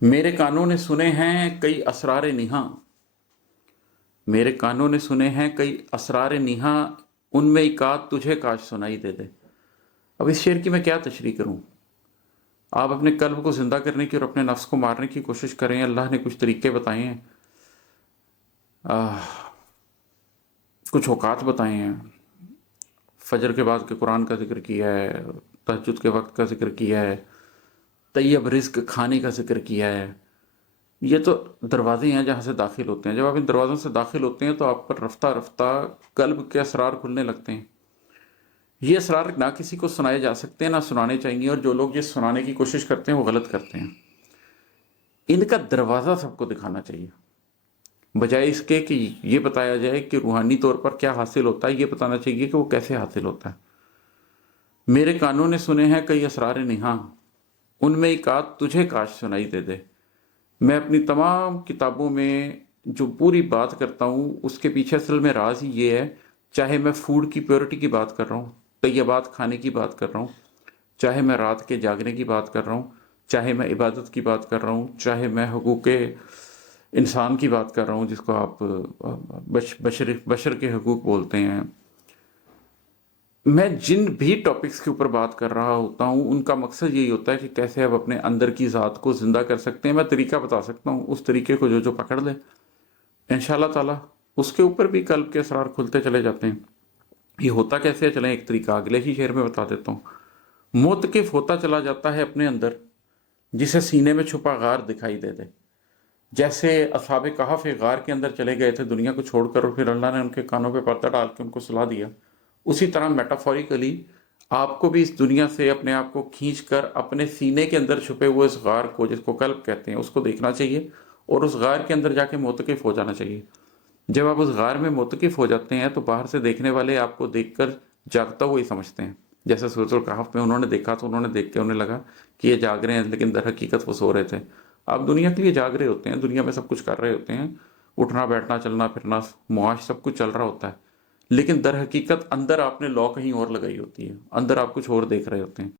میرے کانوں نے سنے ہیں کئی اسرار نہاں، میرے کانوں نے سنے ہیں کئی اسرار نہاں، ان میں ایک آدھ تجھے کاش سنائی دے دے۔ اب اس شعر کی میں کیا تشریح کروں؟ آپ اپنے قلب کو زندہ کرنے کی اور اپنے نفس کو مارنے کی کوشش کریں۔ اللہ نے کچھ طریقے بتائے ہیں، کچھ اوقات بتائے ہیں۔ فجر کے بعد کے قرآن کا ذکر کیا ہے، تہجد کے وقت کا ذکر کیا ہے، طیب رزق کھانے کا ذکر کیا ہے۔ یہ تو دروازے ہیں جہاں سے داخل ہوتے ہیں۔ جب آپ ان دروازوں سے داخل ہوتے ہیں تو آپ پر رفتہ رفتہ قلب کے اسرار کھلنے لگتے ہیں۔ یہ اسرار نہ کسی کو سنائے جا سکتے ہیں، نہ سنانے چاہیے، اور جو لوگ یہ سنانے کی کوشش کرتے ہیں وہ غلط کرتے ہیں۔ ان کا دروازہ سب کو دکھانا چاہیے، بجائے اس کے کہ یہ بتایا جائے کہ روحانی طور پر کیا حاصل ہوتا ہے، یہ بتانا چاہیے کہ وہ کیسے حاصل ہوتا ہے۔ میرے کانوں نے سنے ہیں کئی اسرار نہاں، ان میں ایک آدھ تجھے کاش سنائی دے دے۔ میں اپنی تمام کتابوں میں جو پوری بات کرتا ہوں اس کے پیچھے اصل میں راز ہی یہ ہے، چاہے میں فوڈ کی پیورٹی کی بات کر رہا ہوں، طیبات کھانے کی بات کر رہا ہوں، چاہے میں رات کے جاگنے کی بات کر رہا ہوں، چاہے میں عبادت کی بات کر رہا ہوں، چاہے میں حقوق انسان کی بات کر رہا ہوں جس کو آپ بشر کے حقوق بولتے ہیں۔ میں جن بھی ٹاپکس کے اوپر بات کر رہا ہوتا ہوں ان کا مقصد یہی ہوتا ہے کہ کیسے آپ اپنے اندر کی ذات کو زندہ کر سکتے ہیں۔ میں طریقہ بتا سکتا ہوں، اس طریقے کو جو پکڑ لے انشاءاللہ تعالی اس کے اوپر بھی قلب کے اسرار کھلتے چلے جاتے ہیں۔ یہ ہوتا کیسے ہے، چلیں ایک طریقہ اگلے ہی شعر میں بتا دیتا ہوں۔ موتقف ہوتا چلا جاتا ہے اپنے اندر، جسے سینے میں چھپا غار دکھائی دے دے۔ جیسے اصحاب کہف غار کے اندر چلے گئے تھے دنیا کو چھوڑ کر، اور پھر اللہ نے ان کے کانوں پہ پردہ ڈال کے ان کو سلا دیا، اسی طرح میٹافوریکلی آپ کو بھی اس دنیا سے اپنے آپ کو کھینچ کر اپنے سینے کے اندر چھپے ہوئے اس غار کو، جس کو قلب کہتے ہیں، اس کو دیکھنا چاہیے اور اس غار کے اندر جا کے موتقف ہو جانا چاہیے۔ جب آپ اس غار میں موتقف ہو جاتے ہیں تو باہر سے دیکھنے والے آپ کو دیکھ کر جاگتا ہوا ہی سمجھتے ہیں۔ جیسے سورۃ الکہف میں انہوں نے دیکھا تو انہوں نے دیکھ کے انہیں لگا کہ یہ جاگ رہے ہیں، لیکن در حقیقت وہ سو رہے تھے۔ آپ دنیا کے لیے جاگ رہے ہوتے ہیں، دنیا میں سب کچھ کر رہے ہوتے ہیں، اٹھنا بیٹھنا چلنا پھرنا معاش سب کچھ چل رہا ہوتا ہے، لیکن در حقیقت اندر آپ نے لو کہیں اور لگائی ہوتی ہے، اندر آپ کچھ اور دیکھ رہے ہوتے ہیں۔